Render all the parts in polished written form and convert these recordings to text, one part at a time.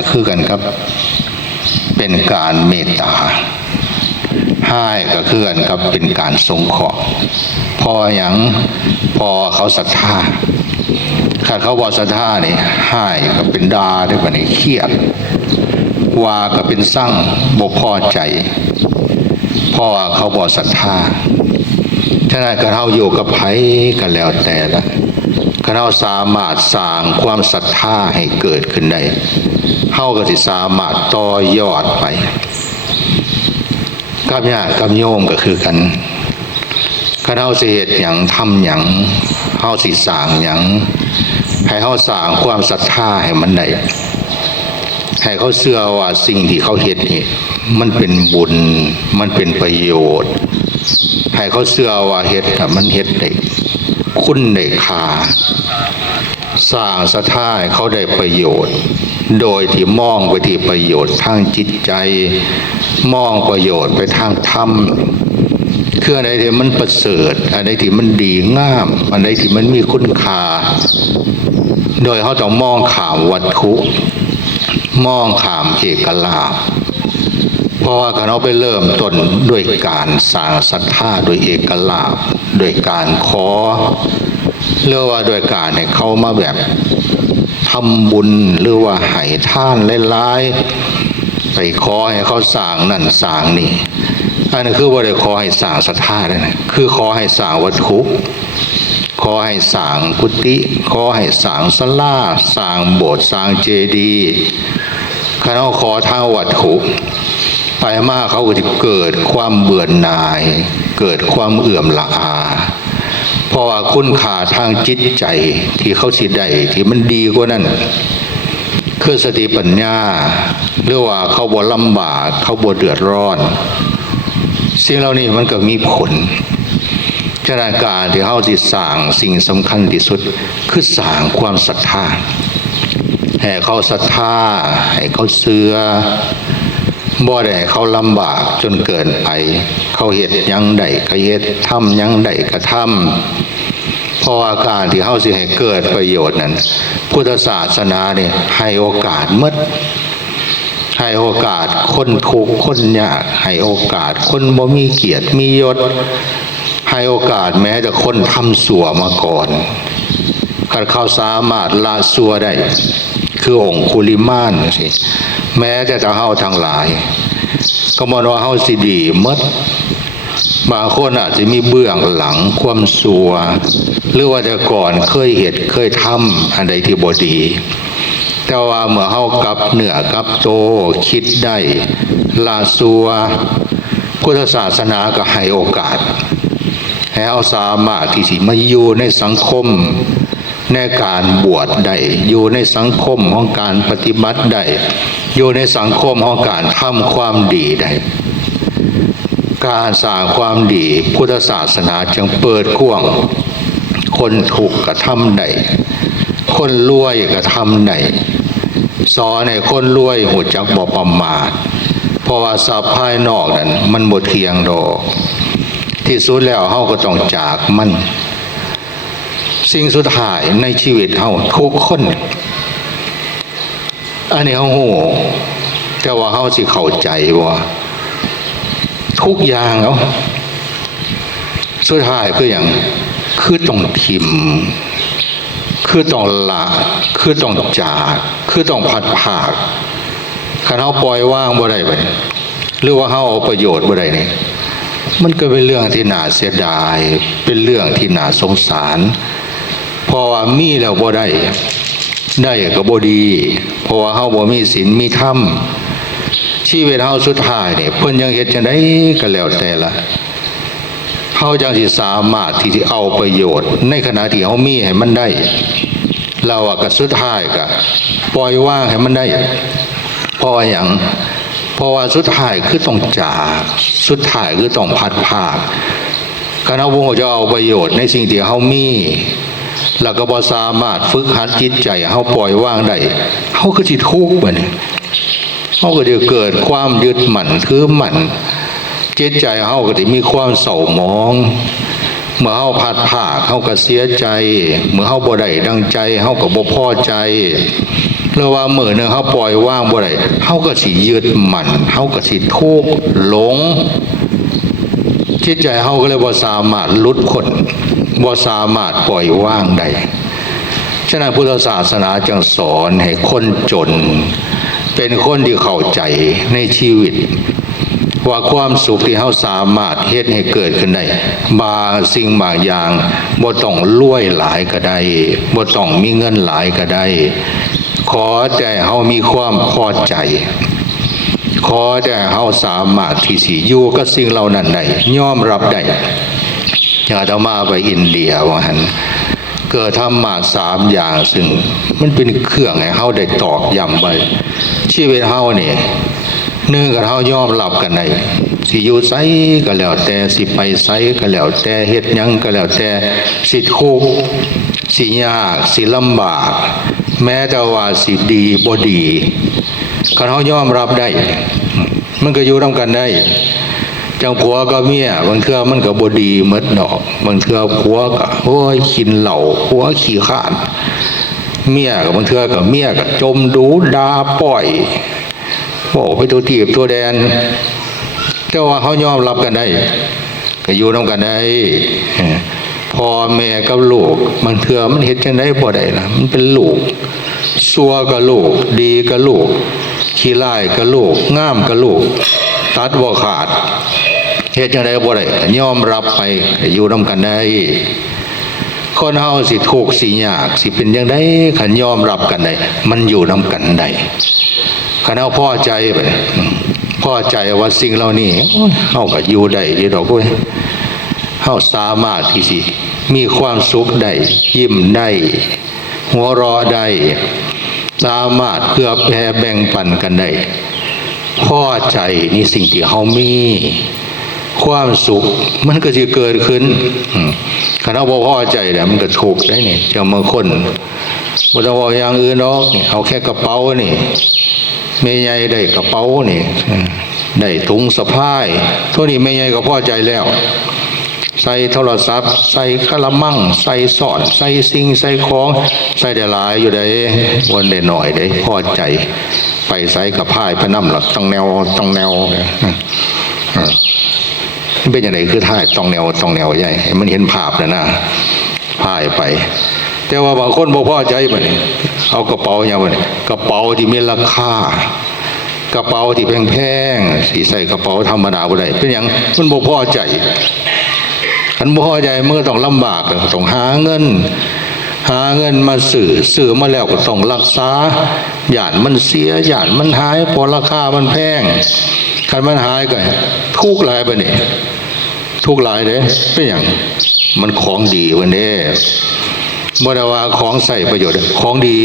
ก็คือกันครับเป็นการเมตตาให้ก็คือกันครับเป็นการสงเคราะห์พออย่างพอเขาศรัทธาขาดเขาบ่ศรัทธานี่ให้ก็เป็นดาได้บ่นี่เครียดว่าก็เป็นสั่งบ่พอใจเพราะว่าเขาบ่ศรัทธาฉะนั้นก็เฮาอยู่กับไผก็แล้วแต่ละก็เราสามารถสร้างความศรัทธาให้เกิดขึ้นได้เฮาก็สิสามารถต่อยอดไปกับญาติกับโยมก็คือกันคันเฮาสิเฮ็ดหยังทำหยังเฮาสิสร้างหยังให้เฮาสร้างความศรัทธาให้มันได้ให้เขาเชื่อว่าสิ่งที่เขาเฮ็ดนี่มันเป็นบุญมันเป็นประโยชน์ให้เขาเชื่อว่าเฮ็ดมันเฮ็ดได้คุณได้ค่าสร้างศรัทธาให้เขาได้ประโยชน์โดยที่มองไปที่ประโยชน์ทางจิตใจมองประโยชน์ไปทางธรรมคืออะไรที่มันประเสริฐอะไรที่มันดีงามอะไรที่มันมีคุณค่าโดยเขาต้องมองข้ามวัตถุมองข้ามเอกลาภเพราะว่าเขาไปเริ่มต้นด้วยการสร้างศรัทธาโดยเอกลาภโดยการขอหรือว่าโดยการให้เขามาแบบทำบุญหรือว่าให้ท่านหลายๆไปขอให้เขาสร้างนั่นสร้างนี่อันนี้คือว่าได้ขอให้สร้างศรัทธาได้นะคือขอให้สร้างวัตถุขอให้สร้างกุฏิขอให้สร้างศาลาสร้างโบสถ์สร้างเจดีย์เขาขอทางวัตถุไปมากเขาก็จะเกิดความเบื่อหน่ายเกิดความเอื่อมละอาเพราะว่าคุณค่าทางจิตใจที่เขาสิได้ที่มันดีกว่านั้นคือสติปัญญาหรือว่าเขาบ่ลำบากเขาบ่เดือดร้อนสิ่งเหล่านี้มันก็มีผลฉะนั้นการที่เขาสิสร้างสิ่งสำคัญที่สุดคือสร้างความศรัทธาให้เขาศรัทธาให้เขาเชื่อบ่ได้ให้เขาลำบากจนเกินไปเขาเฮ็ดหยังใดก็เฮ็ดทำหยังใดก็ทำเพราะว่าการที่เขาสิให้เกิดประโยชน์นั้นพุทธศาสนาเนี่ยให้โอกาสหมดให้โอกาสคนทุกข์คนยากให้โอกาสคนบ่มีเกียรติมียศให้โอกาสแม้แต่คนทำชั่วมาก่อนคันเขาสามารถละชั่วได้คือองคุลิมานสิแม้จะเฮาทั้งหลายก็มองว่าเฮาสิดีหมดบางคนอาจจะมีเบื้องหลังความชั่วหรือว่าแต่ก่อนเคยเหตุเคยทำอันใดที่บ่ดีแต่ว่าเมื่อเฮากลับเหนือกลับโตคิดได้ละชั่วพุทธศาสนาก็ให้โอกาสให้เฮาสามารถที่สิมาอยู่ในสังคมในการบวชได้อยู่ในสังคมของการปฏิบัติได้อยู่ในสังคมของการทำความดีได้การสร้างความดีพุทธศาสนาจึงเปิดกว้างคนทุกข์ก็ทำได้คนรวยก็ทำได้สอนให้คนรวยหูจักบ่ประมาทเพราะว่าทรัพย์ภายนอกนั้นมันบ่เที่ยงดอกที่สุดแล้วเฮาก็ต้องจากมันสิ่งสุดท้ายในชีวิตเฮาทุกคนอันนี้เฮาฮู้แต่ว่าเฮาสิเข้าใจว่าทุกอย่างเนาะสุดท้ายคืออย่างคือต้องทิมคือต้องละคือต้องจากคือต้องพัดภาคคันเฮาปล่อยว่างบ่ได้บัดหรือว่าเฮาเอาประโยชน์บ่ได้นี่มันก็เป็นเรื่องที่น่าเสียดายเป็นเรื่องที่น่าสงสารเพราะว่ามีแล้วบ่ได้ก็บ่ดีเพราะว่าเฮาบ่มีศีลมีธรรมชีวิตเฮาสุดท้ายนี่เพิ่นยังเฮ็ดจังได๋ก็แล้วแต่ละเฮาจังสิสามารถที่จะเอาประโยชน์ในขณะที่เฮามีให้มันได้เราก็สุดท้ายก็ปล่อยว่างให้มันได้เพราะว่าหยังเพราะว่าสุดท้ายคือต้องจากสุดท้ายคือต้องพัดภาคคันเฮาบ่จะเอาประโยชน์ในสิ่งที่เฮามีแล้วก็บ่สามารถฝึกหัดจิตใจเฮาปล่อยว่างได้เฮาก็สิทุกข์บัดนี้เฮาก็จะเกิดความยึดมั่นถือมั่นจิตใจเฮาก็สิมีความเศร้าหมองเมื่อเฮาพัดภาคเฮาก็เสียใจเมื่อเฮาบ่ได้ดังใจเฮาก็บ่พอใจ รือว่ามื้อนึงเฮาปล่อยว่างบ่ได้เฮาก็สิยึดมั่นเฮาก็สิทุกข์หลงจิตใจเฮาก็เลยบ่สามารถหลุดพ้นบ่สามารถปล่อยว่างได้ฉะนั้นพุทธศาสนาจึงสอนให้คนจนเป็นคนที่เข้าใจในชีวิตว่าความสุขที่เฮาสามารถเฮ็ดให้เกิดขึ้นได้บางสิ่งบางอย่างบ่ต้องรวยหลายก็ได้บ่ต้องมีเงินหลายก็ได้ขอแต่เฮามีความพอใจขอแต่เฮาสามารถที่สิอยู่กับสิ่งเหล่านั้นได้ยอมรับได้อาตมาไปอินเดียว่าหั่นเกิดธรรมะ3อย่างซึ่งมันเป็นเครื่องให้เฮาได้ตอกย้ำไว้ชีวิตเฮานี่1ก็เฮายอมรับกันได้สิอยู่ไสก็แล้วแต่สิไปไสก็แล้วแต่เฮ็ดหยังก็แล้วแต่สิทุกข์สิยากสิลำบากแม้แต่ว่าสิดีบ่ดีคันเฮายอมรับได้มันก็อยู่ร่วมกันได้จังผัวกับเมียบางเทื่อมันก็บ่ดีหมดดอกบางเทื่อผัวก็โอ้ยกินเหล้าผัวขี้ข้านเมียก็บางเทื่อก็เมียก็จมดูด่าปล่อยบอกไปตัวทีบตัวแดนแต่ว่าเฮายอมรับกันได้ก็อยู่ร่วมกันได้พ่อแม่กับลูกบางเทื่อมันเฮ็ดจังได๋บ่ได้ล่ะมันเป็นลูกชั่วกับลูกดีกับลูกขี้ร้ายกับลูกงามกับลูกตัดบ่ขาดเฮ็ดจังได๋บ่ได้ยอมรับไปอยู่นำกันได้คนเฮาสิทุกข์สิยากสิเป็นจังได๋คันยอมรับกันได้มันอยู่นำกันได้คันเฮาพอใจไปพอใจว่าสิ่งเหล่านี้เฮาก็อยู่ได้อยู่ดอกเว้ยเฮาสามารถที่สิมีความสุขได้ยิ้มได้หัวเราะได้สามารถเพื่อแผ่แบ่งปันกันได้พอใจนี่สิ่งที่เฮามีความสุขมันก็จะเกิดขึ้นคันเฮาบ่พอใจแล้วมันก็ทุกข์ได้นี่จังบางคนบ่ต้องว่าอย่างอื่นดอกนี่เอาแค่กระเป๋านี่แม่ใหญ่ได้กระเป๋านี่ได้ถุงสะพายเท่านี้แม่ใหญ่ก็พอใจแล้วใส่โทรศัพท์ใส่กระมังใส่สอดใส่สิ่งใส่ของใส่ได้หลายอยู่ได้วันได้หน่อยได้พอใจไปใส่กับผ้าพน้ำหลักต้องแนวเป็นอย่างไรคือท่ายต้องแนวใหญ่มันเห็นภาพนะผ้าไปแต่ว่าบางคนบ่พอใจบัดนี้เอากระเป๋าอย่างบัดนี้กระเป๋าที่มีราคากระเป๋าที่แพงๆสิใส่กระเป๋าธรรมดาบ่ได้เป็นอย่างมันบ่พอใจคันบ่พอใจมันก็ต้องลำบากต้องหาเงินมาซื้อมาแล้วก็ต้องรักษาย่านมันเสียย่านมันหายเพราะราคามันแพงคันมันหายก็ทุกข์หลายบัดนี้ทุกข์หลายเด้เป็นหยังมันของดีบัดนี้บ่ได้ว่าของใส่ประโยชน์ของดี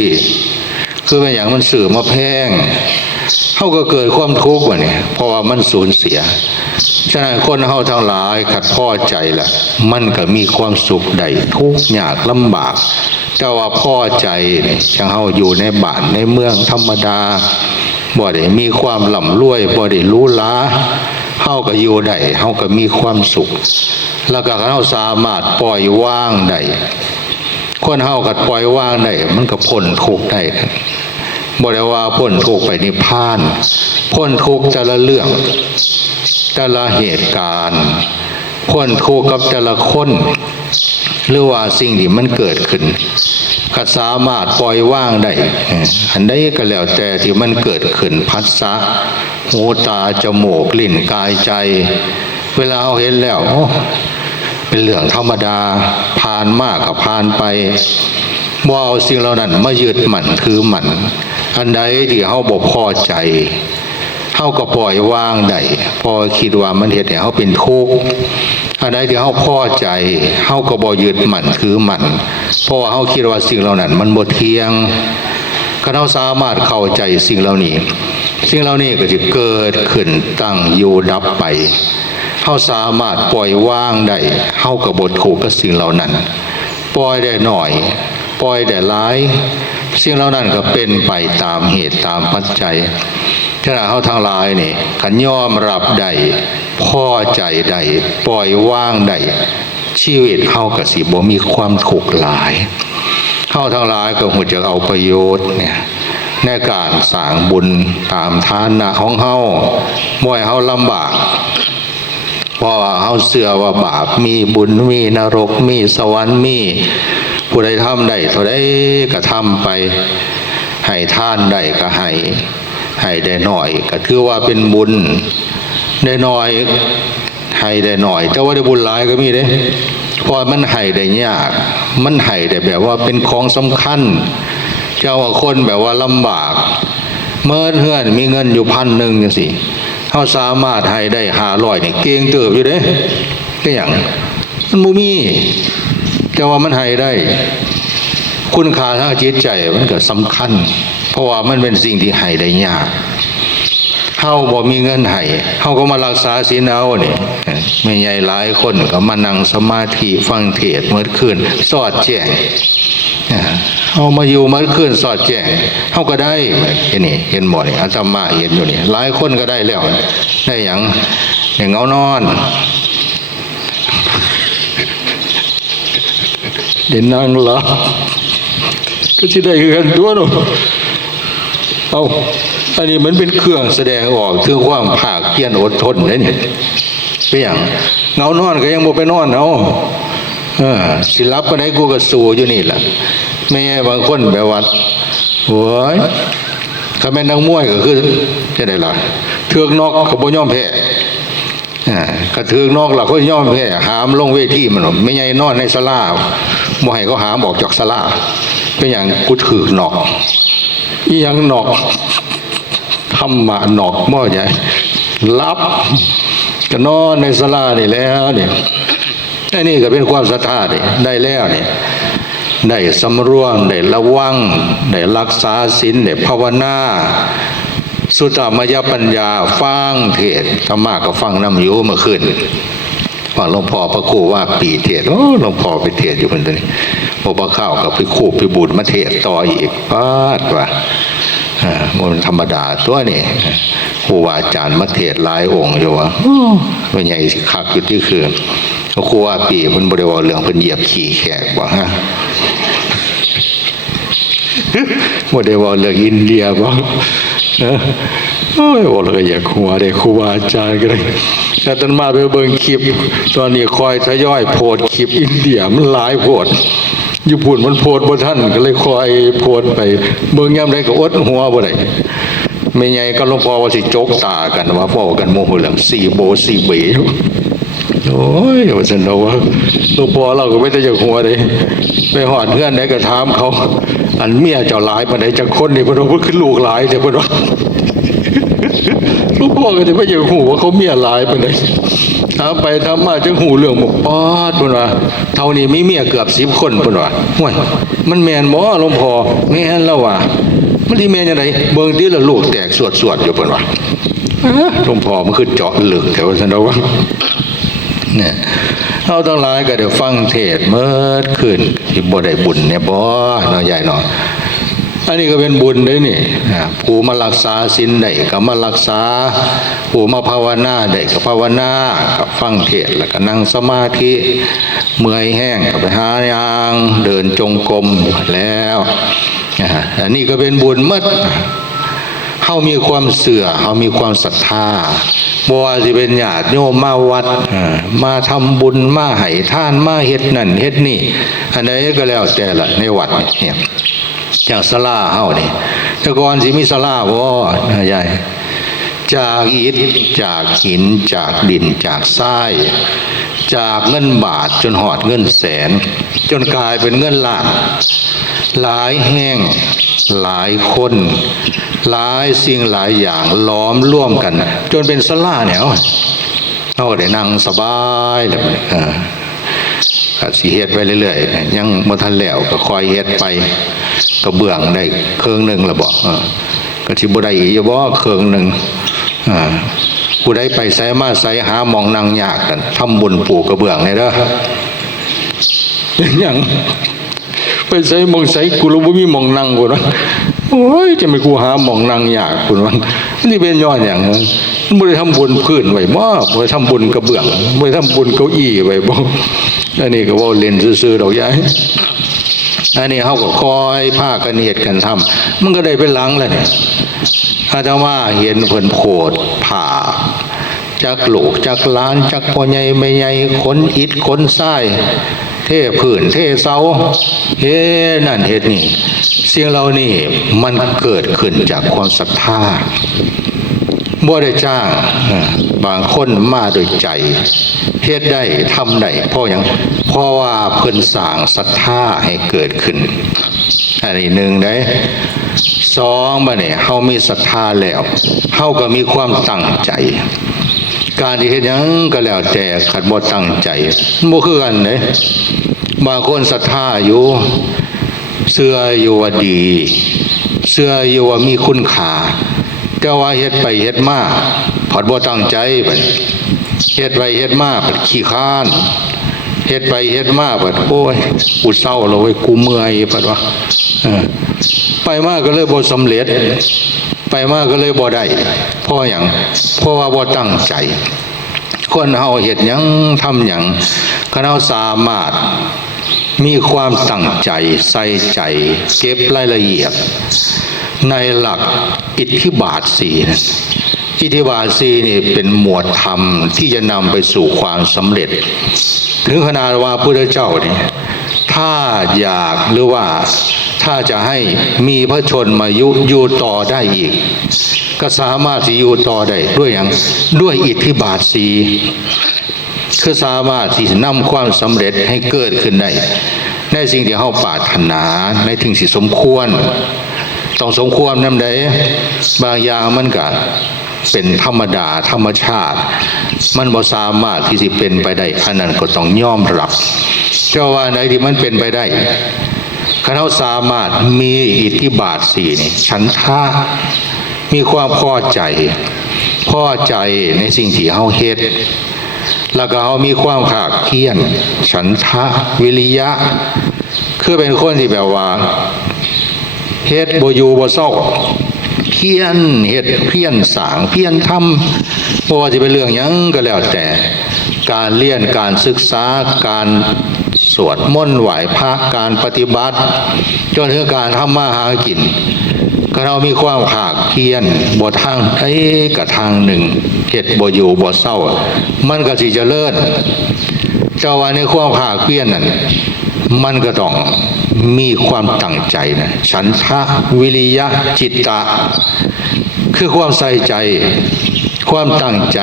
คือเป็นหยังมันซื้อมาแพงเฮาก็เกิดความทุกข์บัดนี้เพราะว่ามันสูญเสียฉะนั้นคนเฮาทั้งหลายขัดพอใจล่ะมันก็มีความสุขได้ทุกข์ยากลำบากแต่ว่าพอใจนี่จังเฮาอยู่ในบ้านในเมืองธรรมดาบ่ได้มีความร่ำรวยบ่ได้หรูหราเฮาก็อยู่ได้เฮาก็มีความสุขแล้วก็เฮาสามารถปล่อยวางได้คนเฮาก็ปล่อยวางได้มันก็พ้นทุกข์ได้บ่ได้ว่าพ้นทุกข์ไปนิพพานพ้นทุกข์แต่ละเรื่องแต่ละเหตุการณ์พ้นทุกข์กับแต่ละคนหรือว่าสิ่งที่มันเกิดขึ้นก็สามารถปล่อยวางได้อันใดก็แล้วแต่ที่มันเกิดขึ้นผัสสะหูตาจมูกลิ้นกายใจเวลาเราเห็นแล้วเป็นเรื่องธรรมดาผ่านมากกับผ่านไปบ่เอาสิ่งเหล่านั้นมายึดมั่นถือมั่นอันใดที่เฮาบ่พอใจเฮาก็ปล่อยวางได้พอคิดว่ามันเฮ็ดให้เฮาเป็นทุกข์อันใดที่เฮาพอใจเฮาก็บ่ยึดมั่นถือมั่นเพราะว่าเฮาคิดว่าสิ่งเหล่านั้นมันบ่เที่ยงคันเฮาสามารถเข้าใจสิ่งเหล่านี้ก็จะเกิดขึ้นตั้งอยู่ดับไปเฮาสามารถปล่อยวางได้เฮาก็บ่ทุกข์กับสิ่งเหล่านั้นปล่อยได้หน่อยปล่อยได้หลายสิ่งเหล่านั้นก็เป็นไปตามเหตุตามปัจจัยฉะนั้นเฮาทั้งหลายนี่คันยอมรับได้พอใจได้ปล่อยวางได้ชีวิตเฮาก็สิบ่มีความทุกข์หลายเฮาทั้งหลายก็ฮู้จักเอาประโยชน์เนี่ย ในการสร้างบุญตามฐานะของเฮาบ่ให้เฮาลำบากเพราะว่าเฮาเชื่อว่าบาปมีบุญมีนรกมีสวรรค์มีผู้ใดทำได้เท่าใดก็ทำไปให้ทานได้ก็ให้ได้น้อยก็ถือว่าเป็นบุญได้น้อยให้ได้น้อยแต่ว่าได้บุญหลายก็มีเด้เพราะมันให้ได้ยากมันให้ได้แบบว่าเป็นของสำคัญเจ้าว่าคนแบบว่าลำบากเมื่อเฮือนมีเงินอยู่1,000จังซี่เฮาสามารถให้ได้500นี่เก่งเติบอยู่เด้ก็หยังมันบ่มีแต่ว่ามันให้ได้คุณค่าทางจิตใจมันก็สำคัญเพราะว่ามันเป็นสิ่งที่ให้ได้ยากเฮาบ่มีเงินให้เฮาก็มารักษาศีลเอานี่แม่ใหญ่หลายคนก็มานั่งสมาธิฟังเทศน์มื้อคืนสอดแจ้งเฮามาอยู่มื้อคืนสอดแจ้งเฮาก็ได้นี่เห็นบ่นี่อาตมาเห็นอยู่นี่หลายคนก็ได้แล้วได้หยังได้เงานอนเด่นนั่งหลับก็สิได้กันตัวเนาะเอาอันนี้มันเป็นเครื่องแสดงออกถึงความภาคเพียรอดทนนี่เป็นอย่างเงานอนก็ยังบ่ไปนอนเอาสิรับปานใดกูก็สู้อยู่นี่ล่ะแม่บางคนแบบว่าโอ้ยถ้าแม่นนักมวยก็คือจะได้ล่ะเทือกนอกก็บ่ยอมแพ้กระเทือกนอกล่ะเขายอมแพ้หามลงเวทีมันไม่ใหญ่นอนในศาลาบ่ให้เขาหามออกจากศาลาเป็นอย่างกูถือนอกอีหยังนอกธรรมะนอกหม้อใหญ่รับก็นอนในศาลานี่แล้วนี่นี่ก็เป็นความศรัทธานี่ได้แล้วนี่ได้สำรวมได้ระวังได้รักษาศีลได้ภาวนาสุตตมยปัญญาฟังเทศน์ธรรมะก็ฟังน้ำอยู่เมื่อคืนฟังหลวงพ่อพระครูว่าปีเทศน์หลวงพ่อไปเทศน์อยู่คนตัวนี้พอเข้ากับไปคู่ไปบุญมาเทศน์ต่ออีกปาดว่ามันธรรมดาตัวนี้ครูอาจารย์มาเทศน์หลายองค์อยู่ว่าไม่ใหญ่สิคักอยู่ที่คือครูว่าปีมันบริวารเรื่องเป็นเหยียบขี่แขกบ่ฮะบริวารเรื่องอินเดียบ่โอ้ยบอกเลยอย่าครูได้ครูอาจารย์ก็ได้แต่ตอนมาไปเบิ่งคลิปตอนนี้คอยทยอยโพสคลิปอินเดียมันหลายโพสญี่ปุ่นมันโพสบ่ทันก็เลยคอยโพสไปเบิ่งยามใดก็อดหัวบ่ได้แม่ใหญ่ก็หลวงพ่อว่าสิจกตากันว่าพ่อกันโมโหเรื่อง4โบ4เบโอ้ยว่าซั่นเนาะว่าหลวงพ่อเราก็ไม่ได้จักหัวเด้ไปฮอดเฮือนได้ก็ถามเขาอันเมียเจ้าหลายปานใดจักคนนี่เพิ่นว่าเพิ่นคือลูกหลายแต่เพิ่นว่าหลวงพ่อก็สิบ่อยากฮู้ว่าเขาเมียหลายปานใดถามไปถามมาจังฮู้เรื่องบ่ปอดเพิ่นว่าเท่านี้มีเมียเกือบ10คนเพิ่นว่าโอ้ยมันแม่นบ่หลวงพ่อแม่นแล้วว่ามันสิแม่นจังได๋เบิ่งติละลูกแตกสวดๆอยู่เพิ่นว่าหลวงพ่อมันคือเจาะลึกแต่ว่าซั่นเนาะว่าเนี่ยเอาทั้งหลายก็เดี๋ยวฟังเทศน์เมื่อคืนที่บ่ได้บุญเนี่ยบ่เนาะใหญ่เนาะอันนี้ก็เป็นบุญด้วยนี่ผู้มารักษาศีลได้ก็มารักษาผู้มาภาวนาได้ก็ภาวนาก็ฟังเทศน์แล้วก็นั่งสมาธิเมื่อยแห้งก็ไปหายางเดินจงกรมแล้วอันนี้ก็เป็นบุญหมดเฮามีความเสื่อเฮามีความศรัทธาบ่ว่าสิเป็นญาติโยมมาวัดมาทำบุญมาให้ทานมาเฮ็ดนั่นเฮ็ดนี่อันใดก็แล้วแต่ละในวัดเนี่ยอย่างศาลาเฮานี่แต่ก่อนสิมีศาลาบ่ใหญ่จากอิฐจากหินจากดินจากทรายจากเงินบาทจนหอดเงินแสนจนกลายเป็นเงินล้านหลายแห่งหลายคนหลายสิ่งหลายอย่างล้อมร่วมกันจนเป็นศาลาเนี่ยเราได้นั่งสบายเลยก็สิเฮ็ดไปเรื่อยๆยังบ่ทันแล้วก็คอยเฮ็ดไปก็เบื้องได้เครื่องนึงแล้วบ่ก็สิบ่ได้อีกอยู่บ่เครื่องนึงผู้ใดไปไสมาไสหาหม่องนั่งยากกันทำบุญปูกระเบื้องนี่เด้อยังไปไสหม่องไสกูรู้บ่มีหม่องนั่งกูนะโอ้ยจะไม่กูหาหม่องนั่งยากกูมันนี่เป็นย้อนหยังบ่ได้ทำบุญพื้นไว้บ่บ่ได้ทำบุญกระเบื้องบ่ได้ทำบุญเก้าอี้ไว้บ่อันนี้ก็เว้าเล่นซื่อๆดอกยาย อันนี้เขาก็คอยผ้ากันเหตุกันทำมันก็ได้เป็นหลังแล้วเนี่ยอาตมาเห็นเพิ่นโผดผ่าจักลูกจักล้านจักพ่อใหญ่แม่ใหญ่ขนอิฐขนทรายเทพื้นเทเสาเฮ็ดนั่นเฮ็ดนี่สิ่งเหล่านี้มันเกิดขึ้นจากความศรัทธาบ่ได้จ้างบางคนมาโดยใจเฮ็ดได้ทำได้เพราะหยังเพราะว่าเพิ่นสร้างศรัทธาให้เกิดขึ้นอันนี้หนึ่งได้สองบัดนี้เฮามีศรัทธาแล้วเฮาก็มีความตั้งใจการที่เฮ็ดหยังก็แล้วแต่ขัดบ่ตั้งใจบ่คือกันเด้บางคนศรัทธาอยู่เชื่ออยู่ว่าดีเชื่ออยู่ว่ามีคุณค่าแต่ว่าเฮ็ดไปเฮ็ดมาพอดบ่ตั้งใจบัดเฮ็ดไปเฮ็ดมาบัดขี้ค้านเฮ็ดไปเฮ็ดมาบัดโอ้ยกูเศร้าแล้วเว้ยกูเมื่อยบัดว่าไปมาก็เลยบ่สำเร็จไปมาก็เลยบ่ได้เพราะหยังเพราะว่าบ่ตั้งใจคนเฮาเฮ็ดหยังทำหยังคันเฮาสามารถมีความตั้งใจใส่ใจเก็บรายละเอียดในหลักอิทธิบาทสี่อิทธิบาทสี่นี่เป็นหมวดธรรมที่จะนำไปสู่ความสำเร็จถึงขนาดว่าพระพุทธเจ้านี่ถ้าอยากหรือว่าถ้าจะให้มีพระชนมายุอยู่ต่อได้อีกก็สามารถที่อยู่ต่อได้ด้วยอย่างด้วยอิทธิบาทสี่คือสามารถที่จะนำความสำเร็จให้เกิดขึ้นได้ในสิ่งที่เฮาปรารถนาในสิ่งที่สมควรต้องสมควรนำใดบางอย่างมันก็เป็นธรรมดาธรรมชาติมันบ่สามารถที่จะเป็นไปได้อันนั้นก็ต้องยอมรับเจ้าว่าไหนที่มันเป็นไปได้คันเฮาสามารถมีอิทธิบาทสี่นี่ฉันทะมีความพอใจในสิ่งที่เฮาเฮ็ดแล้วก็เฮามีความภาคเพียรฉันทะวิริยะคือเป็นคนที่แบบว่าเฮ็ดบ่อยู่บ่เศร้าเพียรเฮ็ดเพียรสร้างเพียรทำบ่ว่าสิเป็นเรื่องหยังก็แล้วแต่การเรียนการศึกษาการสวดมนต์ไหว้พระการปฏิบัติจนถึงการทำมาหากินก็เรามีความภาคเพียรบ่ทางใดก็ทางหนึ่งเฮ็ดบ่อยู่บ่เศร้ามันก็สิเจริญเจ้าว่าในความภาคเพียรนั่นมันก็ต้องมีความตั้งใจนะฉันทะวิริยะจิตตะคือความใส่ใจความตั้งใจ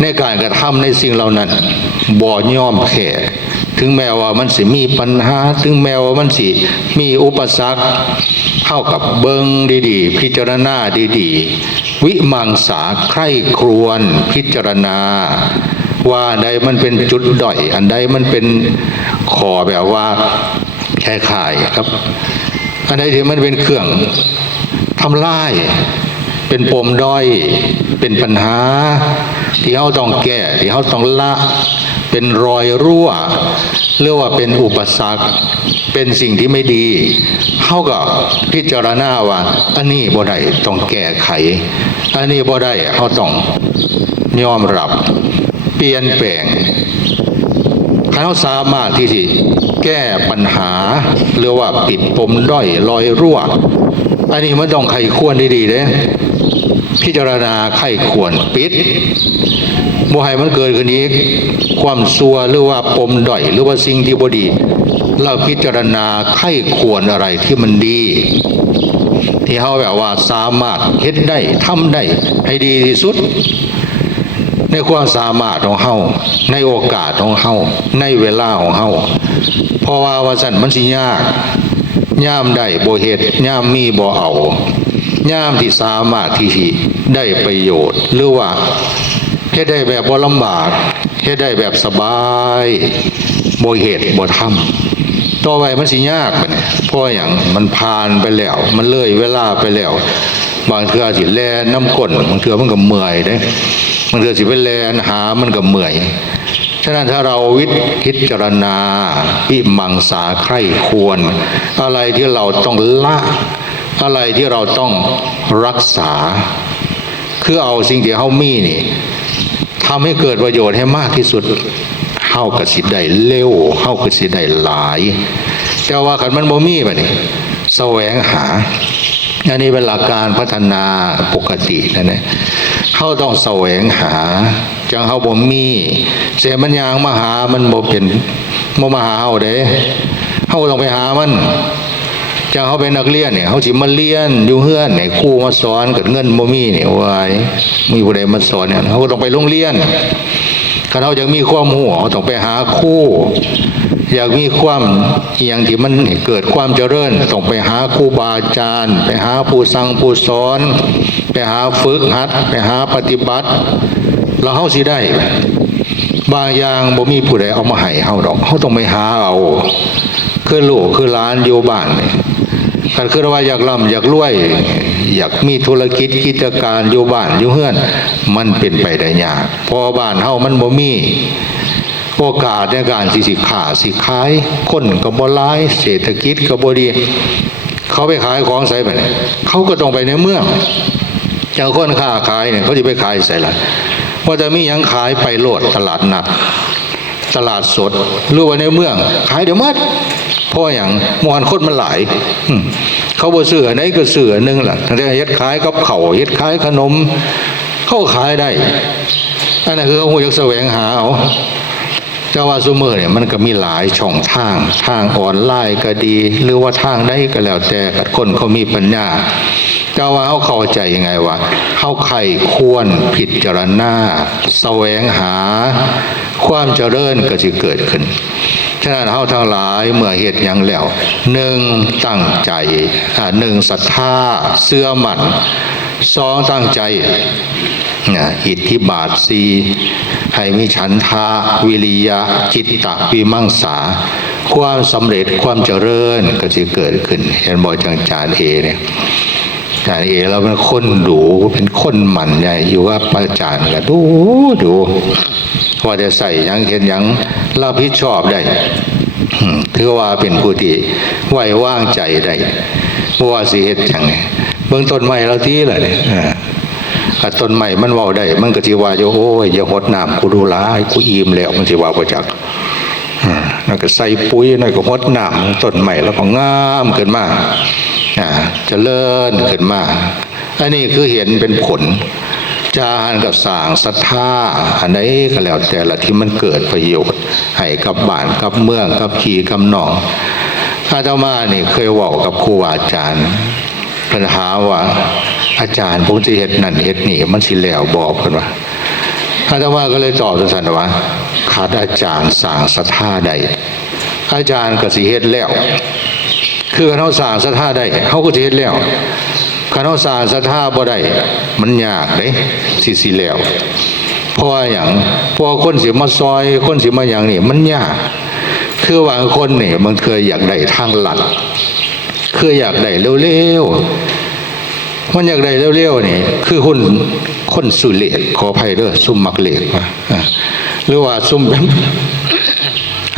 ในการกระทำในสิ่งเหล่านั้นบ่ยอมแพ้ถึงแม้ว่ามันสิมีปัญหาถึงแม้ว่ามันสิมีอุปสรรคเข้ากับเบิ่งดีๆพิจารณาดีๆวิมังสาใคร่ครวญพิจารณาว่าอันใดมันเป็นจุดด้อยอันใดมันเป็นขอแบบว่าแค่ข่ายครับอันใดที่มันเป็นเครื่องทำลายเป็นปมด้อยเป็นปัญหาที่เขาต้องแก้ที่เขาต้องละเป็นรอยรั่วหรือว่าเป็นอุปสรรคเป็นสิ่งที่ไม่ดีเขาก็พิจารณาว่าอันนี้บ่ได้ต้องแก้ไขอันนี้บ่ได้เขาต้องยอมรับเปลี่ยนแปลงเขาสามารถที่จะแก้ปัญหาหรือว่าปิดปมด้อยรอยรั่วอันนี้มันต้องไขควรดีๆเลยพิจารณาไขควรปิดบ่ให้มันเกิดขึ้นอีกความซัวหรือว่าปมด้อยหรือว่าสิ่งที่บ่ดีเราพิจารณาไขควรอะไรที่มันดีที่เฮาแบบว่าสามารถเฮ็ดได้ทำได้ให้ดีที่สุดในความสามารถของเฮาในโอกาสของเฮาในเวลาของเฮาเพราะว่าซั่นมันสิยากย่ามได้บ่เฮ็ดย่ามมีบ่เอาย่ามที่สามารถที่ได้ประโยชน์หรือว่าเฮ็ดได้แบบบ่ลำบากเฮ็ดได้แบบสบายบ่เฮ็ดบ่ทำต่อไปมันสิยากบัดนี้เพราะหยังมันผ่านไปแล้วมันเลยเวลาไปแล้วบางเทื่อสิแล่น้ำก้นบางเทื่อมันก็เมื่อยเด้บางเทื่อสิไปแล่หามันก็เมื่อยฉะนั้นถ้าเราพิจารณาวิมังสาใคร่ควรอะไรที่เราต้องละอะไรที่เราต้องรักษาคือเอาสิ่งที่เฮามีนี่ทำให้เกิดประโยชน์ให้มากที่สุดเฮาก็สิได้เร็วเฮาก็สิได้หลาย แต่ว่าคันมันบ่มีบัดนี้แสวงหาอันนี้เป็นหลักการพัฒนาปกตินั่นแหละเขาต้องแสวงหาจังเขาบ่มีเสียมันยางมาหามันบ่เป็นบ่มาหาเฮาเด้เฮาต้องไปหามันจังเขาเป็นนักเรียนเนี่ยเขาสิมาเรียนอยู่เฮือนเนี่ยครูมาสอนกับเงินบ่มีเนี่ยว่ามีผู้ใดมาสอนเนี่ยเขาก็ต้องไปโรงเรียนถ้าเขาอยากมีความรู้เขาต้องไปหาครูอยากมีความอย่างที่มันเกิดความเจริญต้องไปหาครูบาอาจารย์ไปหาผู้สั่งผู้สอนไปหาฝึกหัดไปหาปฏิบัติแล้วเขาสิได้บางอย่างบ่มีผู้ใดเอามาให้เขาดอกเขาต้องไปหาเอาคือลูกคือหลานอยู่บ้านนี่กันคือว่าอยากร่ำอยากรวยอยากมีธุรกิจกิจการอยู่บ้านอยู่เฮือนมันเป็นไปได้ยากพอบ้านเฮามันบ่มีโอกาสในการสิค้าสิขายคนก็บ่หลายเศรษฐกิจก็บ่ดีเขาไปขายของใส่ไปเขาก็ต้องไปในเมืองเจ้าคนค้าขายเนี่ยเขาจะไปขายใส่ละว่าจะมีหยังขายไปโลดตลาดนัดตลาดสดหรือว่าในเมืองขายเดี๋ยวมัดเพราะอย่างมวนคนมันหลายเขาบ่ซื้ออันไหนก็ซื้ออันนึงล่ะทั้งที่เฮ็ดขายกับข้าวเฮ็ดขายขนมเขาขายได้อันนั้นคือเขาอยากแสวงหาเอาแต่ว่าซุมื้อเนี่ยมันก็มีหลายช่องทางออนไลน์ก็ดีหรือว่าทางใดก็แล้วแต่คนเขามีปัญญาแต่ว่าเขาเข้าใจยังไงว่าเขาใครควรพิจารณาแสวงหาความเจริญก็จะเกิดขึ้นฉะนั้นเฮาทั้งหลายเมื่อเฮ็ดหยังแล้วหนึ่งตั้งใจหนึ่งศรัทธาเชื่อมั่นสองตั้งใจอิทธิบาทสี่ให้มีฉันทะวิริยะจิตตวิมังสาความสำเร็จความเจริญก็จะเกิดขึ้นเห็นบ่จังจารย์เอเนี่ยอาจารย์เอเราเป็นคนดูเป็นคนหมั่นใหญ่อยู่ว่าอาจารย์ก็ดูว่าจะใส่ยังเห็นยังรับผิดชอบได้ถือว่าเป็นผู้ที่ไว้วางใจได้ว่าสิเฮ็ดจังเบื้องต้นใหม่เราที่ล่ะเนี่ยต้นใหม่มันเว้าได้มันก็สิว่าโอ้ยอย่าหดน้ำกูดูหลายกูอิ่มแล้วมันสิว่าบ่จักนั่นก็ใส่ปุ๋ยนั่นก็หดน้ำต้นใหม่แล้วก็งามขึ้นมาเจริญขึ้นมาอันนี้คือเห็นเป็นผลจานกับสร้างศรัทธาอันไหนก็แล้วแต่ละที่มันเกิดประโยชน์ให้กับบ้านกับเมืองกับพี่กับน้องอาตมานี่เคยเว้ากับครูอาจารย์ปัญหาว่าอาจารย์ผมจะเฮ็ดนั่นเฮ็ดนี่มันสิแล้วบอกเพิ่นว่าอาตมาก็เลยตอบสั้นๆว่าขาดอาจารย์สร้างศรัทธาได้อาจารย์ก็สิเฮ็ดแล้วคือเขาสร้างศรัทธาได้เขาก็สิเฮ็ดแล้วคันเขาสร้างศรัทธาบ่ได้มันยากเด้สิแล้วเพราะว่าหยังเพราะคนสิมาซอยคนสิมาหยังนี่มันยากคือว่าคนนี่มันเคยอยากได้ทางลัดคืออยากได้เร็วๆมันอยากได้เร็วๆนี่คือคนสุเลศขออภัยเด้อซุ่มมักเลขว่าหรือว่าซุ่ม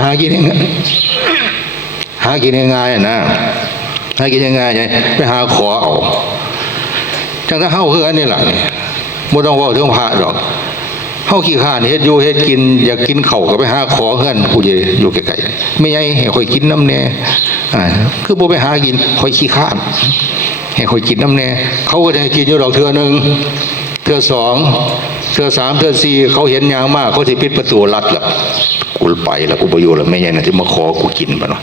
หากินง่ายๆนะหากินง่ายๆไงไปหาขอเอาจังถ้าเฮาคืออันนี้ล่ะบ่ต้องเว้าถึงพระดอกเฮาขี้ข้านเฮ็ดอยู่เฮ็ดกินอยากกินข้าวก็ไปหาขอเฮือนผู้ใหญ่อยู่ไกลๆไม่ใหญ่ให้ข่อยกินน้ำแน่คือบ่ไปหากินข่อยขี้ข้านให้ข่อยกินน้ำแน่เขาก็จะให้กินอยู่ดอกเทื่อนึงเทื่อสองเทื่อสามเทื่อสี่เขาเห็นยางมากเขาสิปิดประตูลัดล่ะกูไปแล้วกูบ่อยู่แล้วแม่ใหญ่น่ะสิมาขอกูกินบ่เนาะ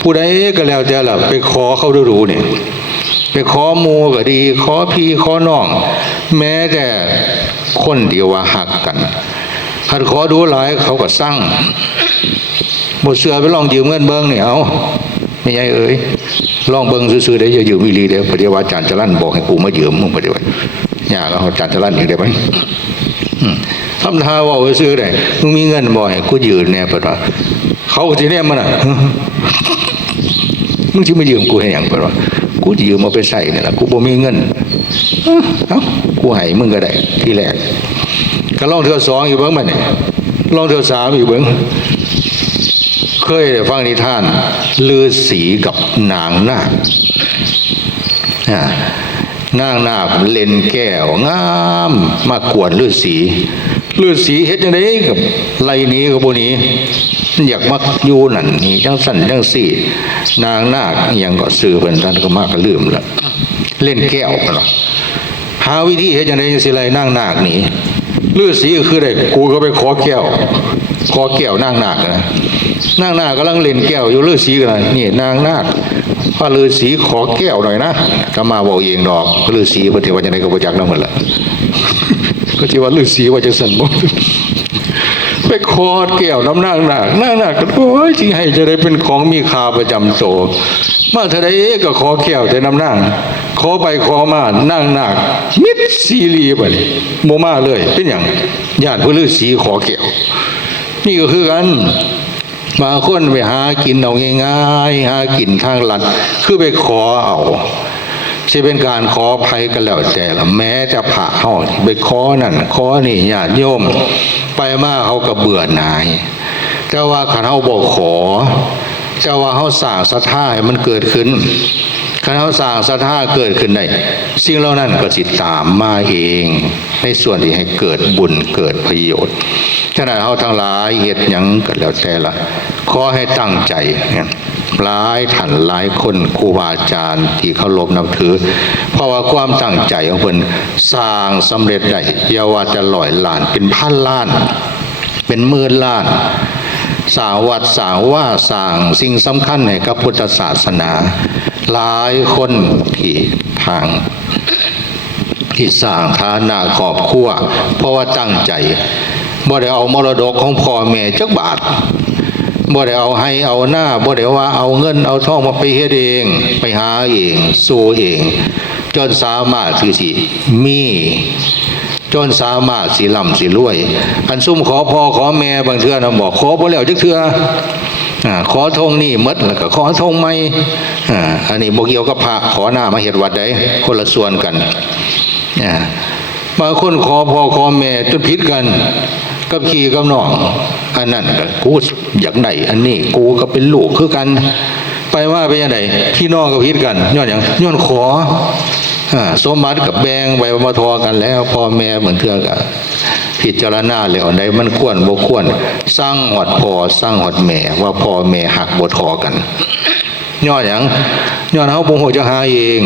ผู้ใดก็แล้วแต่ล่ะไปขอเขาดูๆนี่ไปขอหมู่ก็ดีขอพี่ขอน้องแม้แต่คนเดียวว่าหักกันคันขอดูหลายเขาก็สั่งบ่เชื่อไปลองยืมเงินเบิ่งนี่เอาไม่ใหญ่เอ้ยลองเบิ่งซื่อๆได้อย่ายืมอีหลีเด้อปฏิวัติอาจารย์จรัญบอกให้กูมายืมมึงปฏิวัติยากแล้วอาจารย์จรัญอีกได้มั้ยทำท่าว่าซื่อได้มึงมีเงินบ่ให้กูยืมแน่เพิ่นว่าเขาสิแนมมันน่ะมึงสิมายืมกูให้หยังเพิ่นว่ากูยืมมาไปใช้นี่ล่ะกูบ่มีเงินเอ้ากูให้มึงก็ได้ทีแรกก็ลองเทื่อ2อีกเบิ่งบัดนี้ลองเทื่อ3อีกเบิ่งเคยฟังนิทานฤาษีกับนางนาคนางนาคเล่นแก้วงามมากวนฤาษีเฮ็ดจังได๋กับไล่หนีก็บ่หนี อยากมักอยู่นั่นนี่จังสั่นจังสี่นางนาคยังก็ซื้อเพิ่นท่านก็มากก็ลืมละเล่นแก้วกันหรอหาวิธีเฮ็ดจังได๋สิไล่นางนาคหนีฤาษีคือได้กูก็ไปขอแก้วนางนาคนะนางนาคกำลังเล่นแก้วอยู่ฤาษีกันนี่นางนาคพระฤาษีขอแก้วหน่อยนะถ้ามาบอกเองดอกฤาษีเพิ่นสิว่าจังได๋ก็บ่จักนำหมดละก็สิว่าฤาษีว่าจังซั่นบ่ไปขอแก้วน้ำนางนาคก็โอ้ยสิให้จะได้เป็นของมีค่าประจำตัวมาเท่าใดก็ขอแก้วแต่น้ำนางขอไปขอมานางนาคมิดซีรีบัดนี้บ่มาเลยเป็นหยังญาติพระฤาษีขอแก้วนี่ก็คือกันบางคนไปหากินเอาง่ายๆหากินทางลัดคือไปขอเอาจะเป็นการขอภัยกันแล้วแต่ละแม้จะผ่าเฮาไปขอนั่นขอนี่ญาติโยมไปมาเขาก็เบื่อหน่ายแต่ว่าคันเฮาบ่ขอจะว่าเฮาสร้างศรัทธาให้มันเกิดขึ้นคันเฮาสร้างศรัทธาเกิดขึ้นได้สิ่งเหล่านั้นก็สิตามมาเองในส่วนที่ให้เกิดบุญเกิดประโยชน์ฉะนั้นเฮาทั้งหลายเฮ็ดหยังก็แล้วแต่ละขอให้ตั้งใจหลายท่านหลายคนครูบาอาจารย์ที่เคารพนับถือเพราะว่าความตั้งใจของเพิ่นสร้างสำเร็จได้อย่าว่าจะ100 ล้านเป็นพันล้านเป็นหมื่นล้านสร้างวัดสร้างว่าสร้างสิ่งสำคัญให้กับพุทธศาสนาหลายคนที่ทางที่สร้างฐานะครอบครัวเพราะว่าตั้งใจบ่ได้เอามรดกของพ่อแม่จักบาทบ่ได้เอาให้เอาหน้าบ่ได้ว่าเอาเงินเอาทองมาไปเฮ็ดเองไปหาเองสู้เองจนสามารถสิมีจนสามารถสิร่ำสิรวยอันซุ่มขอพ่อขอแม่บางเทื่อน่ะบอกขอบ่แล้วจักเทื่อขอทงนี่หมดแล้วก็ขอทงใหม่อันนี้บ่เกี่ยวกับพระขอหน้ามาเฮ็ดวัดได้คนละส่วนกันบางคนขอพ่อขอแม่จนผิดกันกับพี่กับน้องอันนั้นกูอยากได้อันนี้กูก็เป็นลูกคือกันไปว่าไปยังไงพี่น้องก็ผิดกันย้อนอย่างย้อนขอสมบัติกับแบ่งไปมาทอกันแล้วพ่อแม่เหมือนเทื่อกันพิจารณาแล้วใดมันควรบ่ควรสร้างหอดพ่อสร้างหอดแม่ว่าพ่อแม่หักบ่ทอกันย้อนอย่างย้อนเฮาบ่ฮู้จะหาเอง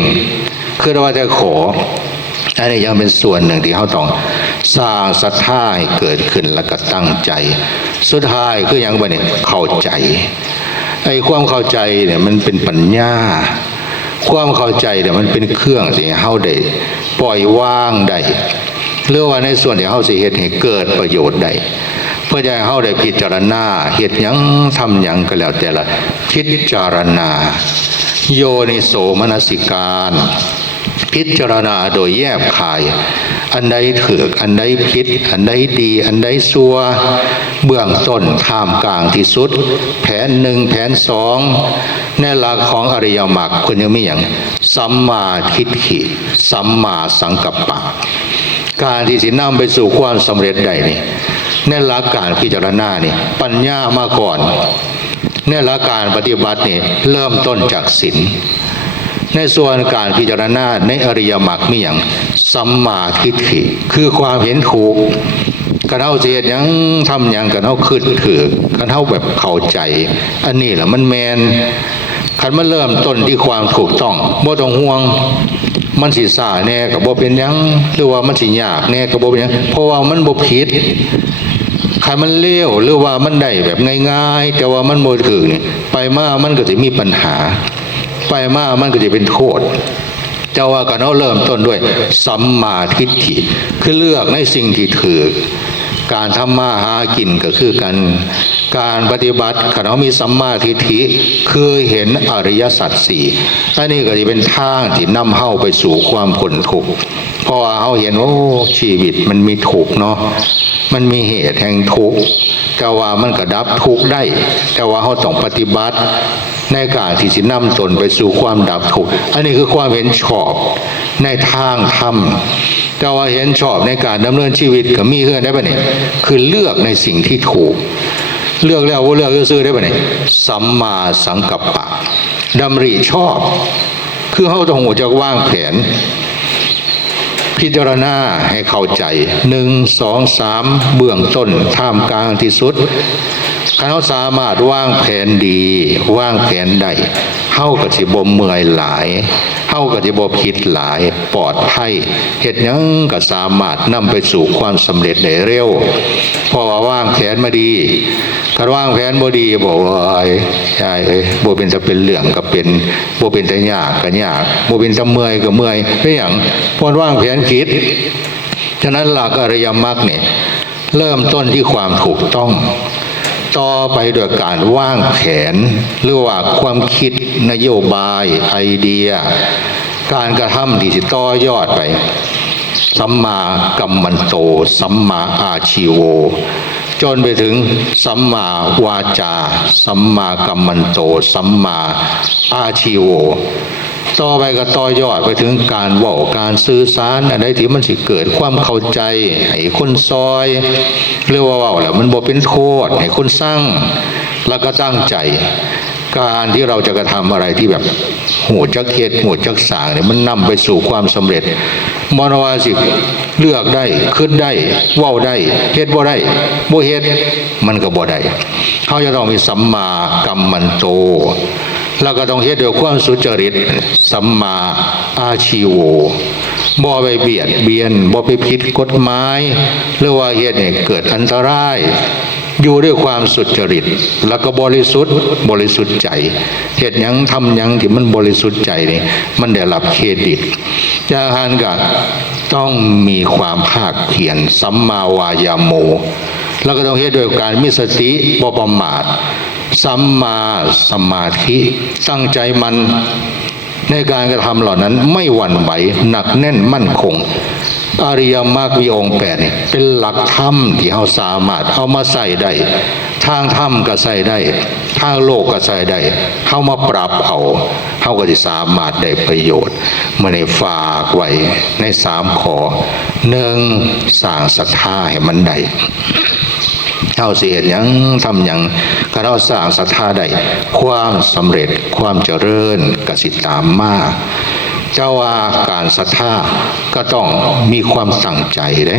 คือว่าจะขออันนี้ยังเป็นส่วนหนึ่งที่เขาต้องสร้างศรัทธาให้เกิดขึ้นแล้วก็ตั้งใจสุดท้ายคืออย่างไรเนี่ยเข้าใจไอ้ความเข้าใจเนี่ยมันเป็นปัญญาความเข้าใจเนี่ยมันเป็นเครื่องสิเขาได้ปล่อยวางได้หรือว่าในส่วนที่เขาสิเฮ็ดให้เกิดประโยชน์ได้เพื่อจะให้เขาได้พิจารณาเฮ็ดหยังทำหยังก็แล้วแต่ละพิจารณาโยนิโสมนสิการพิจารณาโดยแยบคายอันใดถูกอันใดผิดอันใดดีอันใดชั่วเบื้องต้นท่ามกลางที่สุดแผน1แผน2ในหลักของอริยมรรคคุณยังมีอย่างสัมมาทิฏฐิสัมมาสังกัปปะการที่สินำไปสู่ความสำเร็จได้นี่ในหลักการพิจารณานี่ปัญญามาก่อนในหลักการปฏิบัตินี่เริ่มต้นจากศีลในส่วนการพิจารณาในอริยมรรคมีอย่างสัมมาทิฏฐิคือความเห็นถูกกันเท่าเสียดยังทำยังกันเท่าขึ้นถือกันเท่าแบบเข้าใจอันนี้แหละมันแมนคันมันเริ่มต้นที่ความถูกต้องบ่ต้องห่วงมันสิซ่าแน่ก็บ่เป็นหยังหรือว่ามันสิยากแน่ก็บ่เป็นหยังเพราะว่ามันบ่ผิดคันมันเลวหรือว่ามันได้แบบง่ายๆแต่ว่ามันบ่ถึงนี่ไปมามันก็สิมีปัญหาไปมามันก็จะเป็นโทษเจ้าว่ากันเอาเริ่มต้นด้วยสัมมาทิฏฐิคือเลือกในสิ่งที่ถูกการทำมาหากินก็คือการปฏิบัติเขามีสัมมาทิฏฐิคือเห็นอริยสัจสี่อันนี้ก็จะเป็นทางที่นำเฮาไปสู่ความพ้นทุกข์เพราะว่าเฮาเห็นโอ้ชีวิตมันมีทุกข์เนาะมันมีเหตุแห่งทุกข์แต่ว่ามันก็ดับทุกข์ได้แต่ว่าเฮาต้องปฏิบัติในการที่จะนำตนไปสู่ความดับทุกข์อันนี้คือความเห็นชอบในทางธรรมแต่ว่าเห็นชอบในการดำเนินชีวิตก็มีเพื่อนได้ปะเนี่ยคือเลือกในสิ่งที่ถูกเลือกแล้วว่าเลือกซื้อได้ปะเนี่ยสัมมาสังกัปปะดำริชอบคือเขาต้องหัวจะวางแผนพิจารณาให้เข้าใจ1 2 3เบื้องต้นท่ามกลางที่สุด ถ้าเราสามารถวางแผนดีวางแผนได้เฮาก็สิบ่เมื่อยหลายเฮาก็สิบ่ผิดหลายปลอดภัยเฮ็ดหยังก็สามารถนำไปสู่ความสำเร็จได้เร็วเพราะว่าวางแผนมาดีการวางแผนบ่ดีบอกว่าใช่บ่เป็นจะเป็นเรื่องก็เป็นบ่เป็นจะยากก็ยากบ่เป็นจะเมื่อยก็เมื่อยเป็นหยังเพราะวางแผนผิดฉะนั้นหลักอริยมรรคเนี่ยเริ่มต้นที่ความถูกต้องต่อไปด้วยการวางแผนหรือว่าความคิดนโยบายไอเดียการกระทำที่จะต่อยอดไปสัมมากัมมันโตสัมมาอาชีโวจนไปถึงสัมมาวาจาสัมมากัมมันโตสัมมาอาชีโวต่อไปก็ต่อยอดไปถึงการเว้าการสื่อสารอะไรที่มันสิเกิดความเข้าใจให้คนซอยเรียกว่าเว้าแล้วมันบ่เป็นโทษให้คนสร้างแล้วก็ตั้งใจการที่เราจะกระทำอะไรที่แบบหัวจักเฮ็ดหัวจักสร้างเนี่ยมันนำไปสู่ความสำเร็จมโนวาสิเลือกได้คิดได้เว้าได้เฮ็ดบ่ได้บ่เฮ็ดมันก็บ่ได้เฮาจะต้องมีสัมมากัมมันโตแล้วก็ต้องเฮ็ดด้วยความสุจริตสัมมาอาชีโวบ่ไปเบียดเบียนบ่ไปผิดกฎหมายหรือว่าเฮ็ดให้เกิดอันตรายอยู่ด้วยความสุจริตแล้วก็บริสุทธิ์ใจเฮ็ดหยังทำหยังที่มันบริสุทธิ์ใจนี่มันได้รับเครดิตอย่างนั้นก็ต้องมีความภาคเพียรสัมมาวายาโมแล้วก็ต้องเฮ็ดด้วยการมีสติบ่ประมาทสัมมาสมาธิตั้งใจมันในการกระทำเหล่านั้นไม่หวั่นไหวหนักแน่นมั่นคงอริยมรรคมีองค์8นี่เป็นหลักธรรมที่เราสามารถเอามาใส่ได้ทางธรรมก็ใส่ได้ทางโลกก็ใส่ได้เข้ามาปรับเอาเขาก็จะสามารถได้ประโยชน์เมื่อในฝากไว้ใน3ข้อ1สร้างศรัทธาให้มันได้เฮาสิเฮ็ดหยังทำหยังก็เราสร้างศรัทธาได้ความสำเร็จความเจริญก็สิตามมาเจ้าว่าการศรัทธาก็ต้องมีความตั้งใจเด้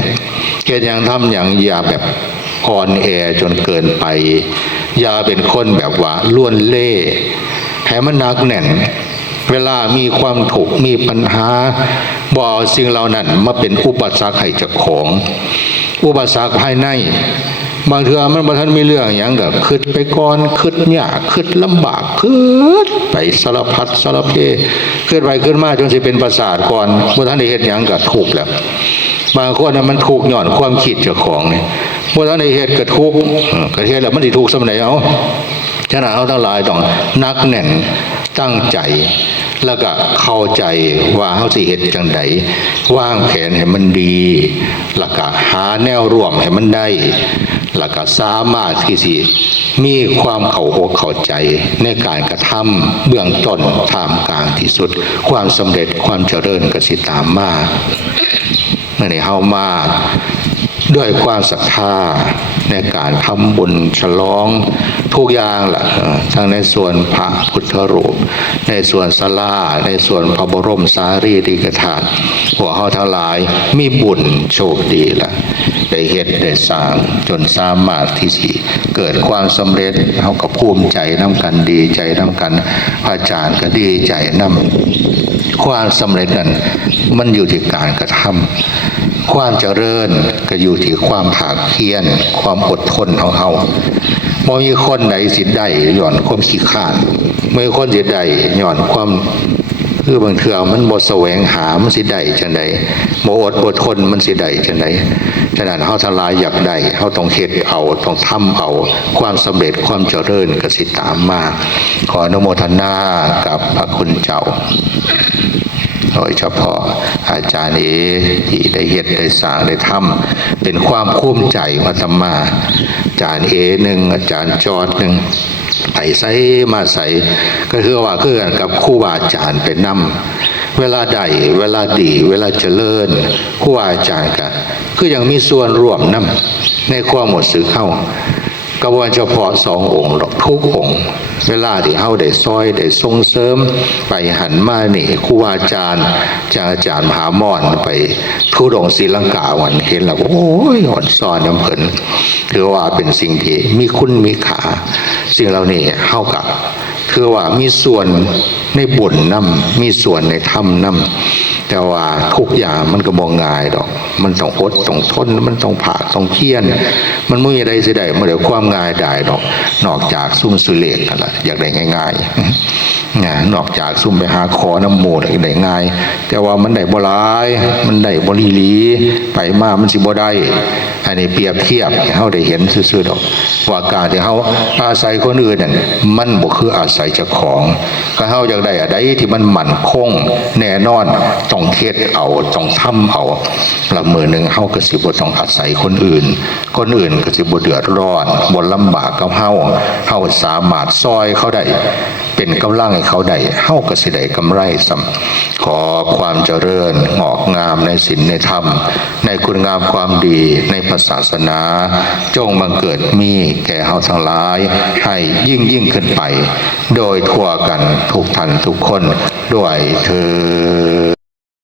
เฮ็ดหยังทำหยังอย่าแบบอ่อนแอจนเกินไปอย่าเป็นคนแบบว่าล้วนเล่ให้มันหนักแน่นเวลามีความทุกข์มีปัญหาบ่เอาสิ่งเหล่านั้นมาเป็นอุปสรรคให้เจ้าของอุปสรรคภายในบางเทื่อมันบ่ทันมีเรื่องหยังก็คิดไปก่อนคิดยากคิดลำบากคิดไปสารพัดสารเพคิดไปคิดมาจนสิเป็นประสาทก่อนบ่ทันได้เฮ็ดหยังก็ทุกข์แล้วบางคนน่ะมันทุกข์ย้อนความคิดเจ้าของนี่บ่ทันได้เฮ็ดก็ทุกข์ก็เฮ็ดแล้วมันสิทุกข์ซำใดเอาฉะนั้นเอาทั้งหลายต้องหนักแน่นตั้งใจแล้วก็เข้าใจว่าเฮาสิเฮ็ดจังได๋วางแผนให้มันดีแล้วก็หาแนวร่วมให้มันได้แล้วก็สามารถที่สิมีความเข้าอกเข้าใจในการกระทำเบื้องต้นท่ามกลางที่สุดความสำเร็จความเจริญก็สิตามมาเมื่อนี้เฮามาด้วยความศรัทธาในการทำบุญฉลองทุกอย่างล่ะทั้งในส่วนพระพุทธรูปในส่วนศาลาในส่วนพระบรมสารีริกธาตุพวกเฮาทั้งหลายมีบุญโชคดีล่ะได้เฮ็ดได้สร้างจนสามารถที่สิเกิดความสำเร็จเฮาก็ภูมิใจนำกันดีใจนำกันพระอาจารย์ก็ดีใจนำความสำเร็จนั้นมันอยู่ที่การกระทำความเจริญก็อยู่ที่ความภาคเพียรความอดทนของเฮาบ่มีคนใดสิได้ย้อนความขี้ข้านบ่มีคนสิได้ย้อนความคือบางเทื่อมันบ่แสวงหามันสิได้จังได๋บ่อดทนมันสิได้จังได๋ฉะนั้นเฮาทั้งหลายอยากได้เฮาต้องเฮ็ดเอาต้องทำเอาความสำเร็จความเจริญก็สิตามมาขออนุโมทนากับพระคุณเจ้าโดยเฉพาะอาจารย์ที่ได้เฮ็ดได้สร้างได้ทำเป็นความภูมิใจของอาตมาอาจารย์หนึ่งอาจารย์จอดหนึ่งไต่ใส่มาใส่ก็คือว่าคือกันกับครูบาอาจารย์ไปนำเวลาใดเวลาดีเวลาเจริญครูบาอาจารย์ก็คือยังมีส่วนร่วมนำในความหมดสึกเข้า ก็ว่าเฉพาะสององค์หรอกทุกองค์เวลาที่เฮาได้ซอยได้ส่งเสริมไปหันมานี่ครูอาจารย์อาจารย์มหาม่อนไปทุดงค์ศรีลังกาวันเห็นแล้วโอ้ยอ่อนซ้อนน้ำเพิ่นถือว่าเป็นสิ่งที่มีคุณมีค่าสิ่งเหล่านี้เฮากับคือว่ามีส่วนในบุญนำมีส่วนในธรรมนำแต่ว่าทุกอย่างมันก็บ่ง่ายดอกมันต้องอดต้องทนมันต้องผ่าต้องเพียรมันไม่มีอะไรสิได้มาเดี๋ยวความง่ายได้ดอกนอกจากซุ่มสุเลกนั่นแหละอยากได้ง่ายๆนะนอกจากซุ่มไปหาขอน้ำมูกได้ง่ายแต่ว่ามันได้บ่หลายมันได้บ่ลีหลีไปมามันสิบ่ได้อันนี้เปรียบเทียบให้เฮาได้เห็นซื่อๆดอกว่าการที่เฮาอาศัยคนอื่นนั่นมันบ่คืออาศัยเจ้าของก็เฮาอยากได้อะไรที่มันมั่นคงแน่นอนต้องเฮ็ดเอาต้องทำเอาละมื้อนึงเฮาก็สิบ่ต้องอาศัยคนอื่นก็สิบ่เดือดร้อนบ่ลำบากกับเฮาสามารถซอยเขาได้เป็นกำลังให้เขาได้เฮาก็สิได้กำไรซ้ำขอความเจริญงอกงามในศีลในธรรมในคุณงามความดีในศาสนาจงบังเกิดมีแก่เฮาทั้งหลายให้ยิ่งขึ้นไปโดยทั่วกันทุกท่านทุกคนด้วยเถิด